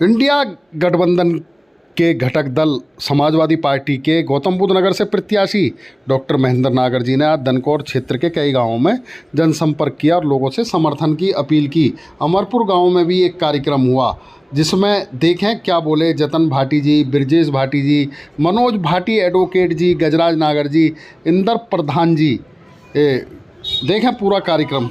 India गठबंधन के घटक दल समाजवादी पार्टी के गौतम बुद्ध नगर से प्रत्याशी डॉक्टर महेंद्र नागर जी ने आज दनकौर क्षेत्र के कई गांवों में जनसंपर्क किया और लोगों से समर्थन की अपील की। अमरपुर गांव में भी एक कार्यक्रम हुआ जिसमें देखें क्या बोले जतन भाटी जी, ब्रजेश भाटी जी, मनोज भाटी एडवोकेट जी, गजराज नागर जी, इंदर प्रधान जी। देखें पूरा कार्यक्रम।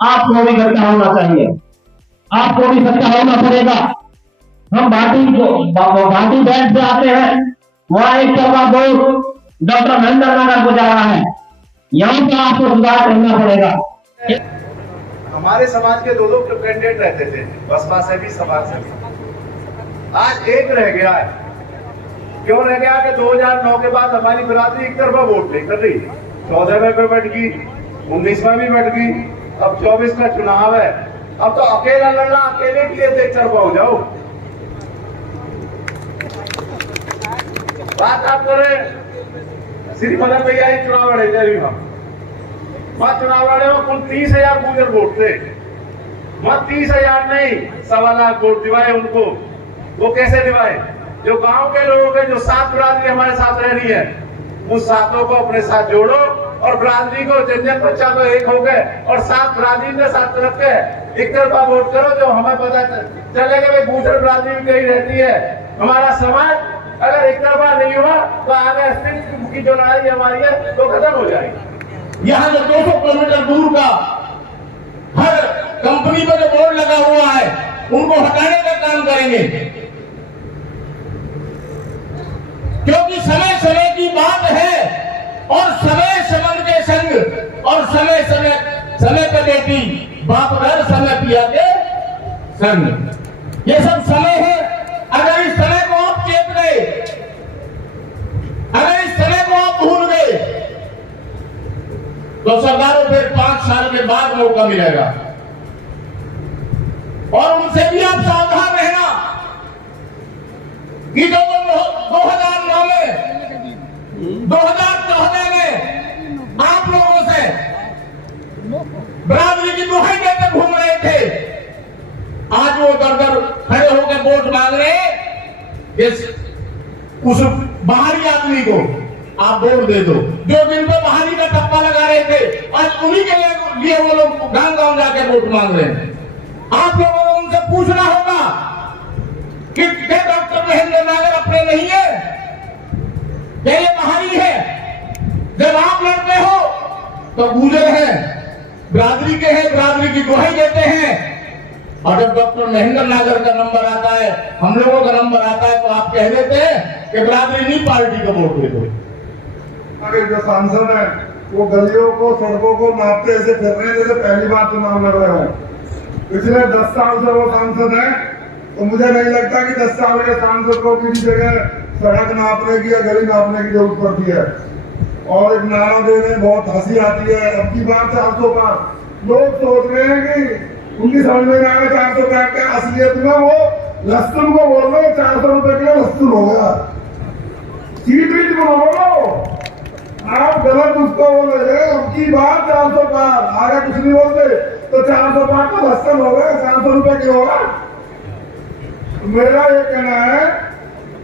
आपको भी सच्चा होना चाहिए, आपको भी सच्चा होना पड़ेगा। हम भाटी बैंक से आते हैं, वहाँ एक चौका बोर्ड डॉक्टर महेंद्र नागर को जा रहा है, यहाँ पर आपको सुधार करना पड़ेगा। हमारे समाज के दो कैंडिडेट रहते थे, बसपा से भी समाज से भी। आज एक रह गया है। क्यों रह गया कि 2009 के बाद हमारी बिरादरी एक तरफा वोट नहीं कर रही। 14 में बैठ गई, 19 में भी बैठ गई, अब 24 का चुनाव है। अब तो अकेला लड़ना, अकेले के लिए एक तरफा हो जाओ। बात आप करें श्री मदन भैया ही चुनाव लड़े थे, मत चुनाव लड़े हो कुल 30,000 गुजर वोट थे, मत 30,000 नहीं 1.25 लाख वोट दिवाए उनको। वो कैसे दिवाए? जो गांव के लोगों के जो 7 बिरादरी हमारे साथ रह रही है, उन 7 को अपने साथ जोड़ो और बिरादरी को जन बच्चा को एक हो गए और 7 बिरादरी के साथ रख के एक तरफा वोट करो। जो हमें पता चलेगा भाई गुजर बिरादरी भी कहीं रहती है। हमारा समाज अगर एक तरफा नहीं हुआ तो आगे अस्तित्व की जो लड़ाई हमारी है तो खत्म हो जाएगी। यहाँ जो 200 किलोमीटर दूर का हर कंपनी पर जो बोर्ड लगा हुआ है उनको हटाने का काम करेंगे, क्योंकि समय समय की बात है और समय समय के संग और समय समय पर बेटी बाप घर समय पिया के संग, ये सब समय है। अगर इस समय को आप चेत गए, अगर इस समय को आप भूल गए तो सरदारों फिर 5 साल के बाद मौका मिलेगा। और उनसे भी आप सावधान रहना कि जो 2009 में 2014 में आप लोगों से बिरादरी की दुहाई देते घूम रहे थे, आज वो दर खड़े होकर वोट मांग रहे हैं। उस बाहरी आदमी को आप वोट दे दो जो दिन पे बाहरी का टप्पा लगा रहे थे, आज उन्हीं के लिए वो लोग गांव गांव जाके वोट मांग रहे हैं। आप लोगों को उनसे पूछना होगा कि क्या डॉक्टर महेंद्र नागर अपने नहीं है, क्या ये बाहरी है? जब आप लड़ते हो तो गुजर है, बिरादरी के हैं, बिरादरी की दुहाई देते हैं। और जब डॉक्टर महेंद्र नागर का नंबर आता है, हम लोगों का नंबर आता है, तो आप कह देते हैं कि बिरादरी नहीं पार्टी का वोट दे दो। अगर जो सांसद है वो गलियों को सड़कों को नापते ऐसे फिर रहे जैसे पहली बार चुनाव लड़ रहे हो। पिछले 10 साल से वो सांसद है, तो मुझे नहीं लगता कि 10 साल के सांसद को किसी जगह सड़क नापने की या गली नापने की जरूरत पड़ती है। और एक नारा देने बहुत हंसी आती है, अब की बार 400 पार। लोग सोच रहे हैं कि उनकी समझ में आ रहा 400 पार का असलियत में वो लहसुन को बोल रहे 400 रुपए किलो लहसुन हो गया। सीट को बोलो, आप गलत उसको बोल रहे। अब की बार 400 पार, आगे कुछ नहीं बोलते तो 400 पार का लहसुन हो गया, 400 रुपए किलो होगा। मेरा ये कहना है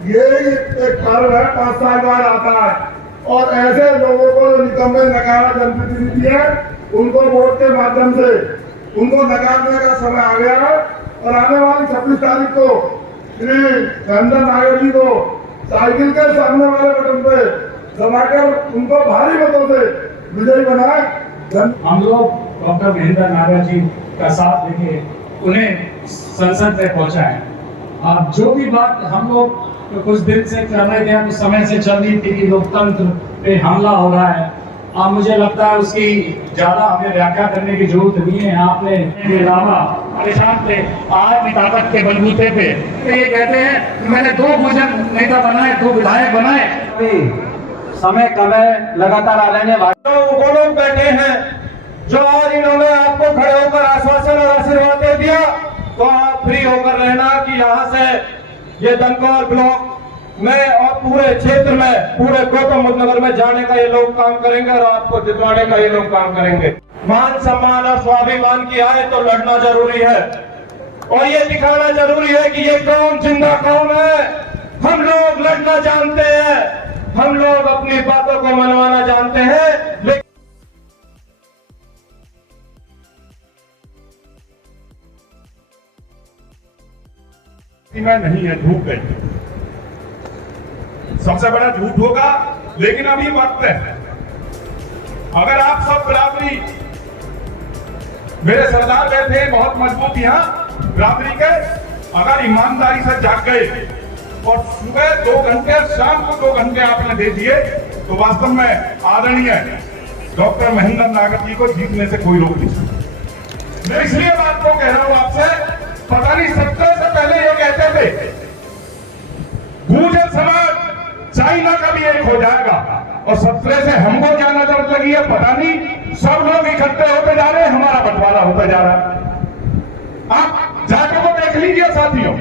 ये एक पर्व है, 5 साल बाद आता है और ऐसे लोगों को जो निकम्मे नकारा जनप्रतिनिधि है उनको वोट के माध्यम से उनको नकारने का समय आ गया है। और आने वाली 26 तारीख को श्री महेंद्र नागर जी को साइकिल के सामने वाले बटन पे दबाकर उनको भारी मतों से विजयी बनाए। हम लोग डॉक्टर महेंद्र नागर जी का साथ देके उन्हें संसद में पहुंचाए। अब जो भी बात हम लोग तो कुछ दिन से कर रहे थे, उस समय से चल रही थी कि लोकतंत्र पे हमला हो रहा है। अब मुझे लगता है उसकी ज्यादा हमें व्याख्या करने की जरूरत नहीं है। आपने के अलावा परेशान थे आज भी ताकत के बलबूते पे तो ये कहते हैं मैंने 2 गुजर नेता बनाए, 2 विधायक बनाए। समय कम है, लगातार आ लेने वाले वो लोग बैठे हैं जो आज इन्होंने आपको खड़े होकर आश्वासन और आशीर्वाद दे दिया, तो आप फ्री होकर रहना कि यहाँ से ये दनकौर ब्लॉक में और पूरे क्षेत्र में, पूरे गौतम बुद्ध नगर में जाने का ये लोग काम करेंगे और आपको जितवाने का ये लोग काम करेंगे। मान सम्मान और स्वाभिमान की आए तो लड़ना जरूरी है और ये दिखाना जरूरी है कि ये कौन जिंदा कौन है। हम लोग लड़ना जानते हैं, हम लोग अपनी बातों को मनवाना जानते हैं, लेकिन में नहीं है, झूठ गई। सबसे बड़ा झूठ होगा, लेकिन अभी वक्त है। अगर आप सब बिरादरी, मेरे सरदार बैठे बहुत मजबूत यहाँ बिरादरी के, अगर ईमानदारी से जाग गए और सुबह 2 घंटे, शाम को 2 घंटे आपने दे दिए, तो वास्तव में आदरणीय डॉक्टर महेंद्र नागर जी को जीतने से कोई रोक नहीं सकता। मैं इसलिए बात को कह रहा हूं आपसे, पता नहीं 70 से पहले ये कहते थे गुर्जर समाज चाइना का भी एक हो जाएगा, और 17 से हमको क्या नजर लगी है पता नहीं, सब लोग इकट्ठे होते जा रहे हैं, हमारा बंटवारा होता जा रहा है। आप जाटों को देख लीजिए साथियों,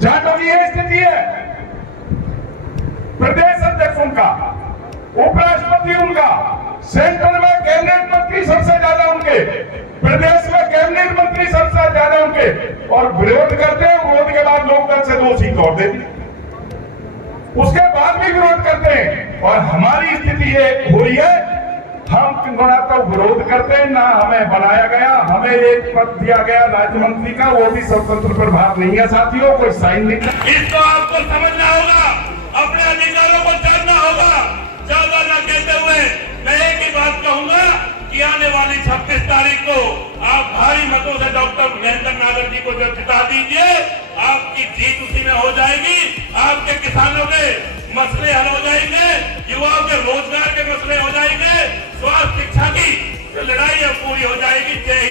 जाटों की यह स्थिति है। प्रदेश अध्यक्ष उनका, उपराष्ट्रपति उनका, सेंटर में कैबिनेट मंत्री सबसे ज्यादा उनके, प्रदेश में कैबिनेट मंत्री सबसे ज्यादा उनके, और विरोध करते हैं। विरोध के बाद लोकदल से 2 सीट और देती, उसके बाद भी विरोध करते हैं। और हमारी स्थिति ये हो रही है, हम ना तो विरोध करते हैं, ना हमें बनाया गया, हमें एक पद दिया गया राज्य मंत्री का, वो भी स्वतंत्र प्रभार नहीं है साथियों, कोई साइन नहीं। इसको आपको समझना होगा, अपने अधिकारों को जानना होगा। ज्यादा न कहते हुए मैं एक ही बात कहूंगा कि आने वाली 26 तारीख को आप भारी मतों से डॉक्टर महेंद्र नागर जी को जब जिता दीजिए, आपकी जीत उसी में हो जाएगी। आपके किसानों के मसले हल हो जाएंगे, युवाओं के रोजगार के मसले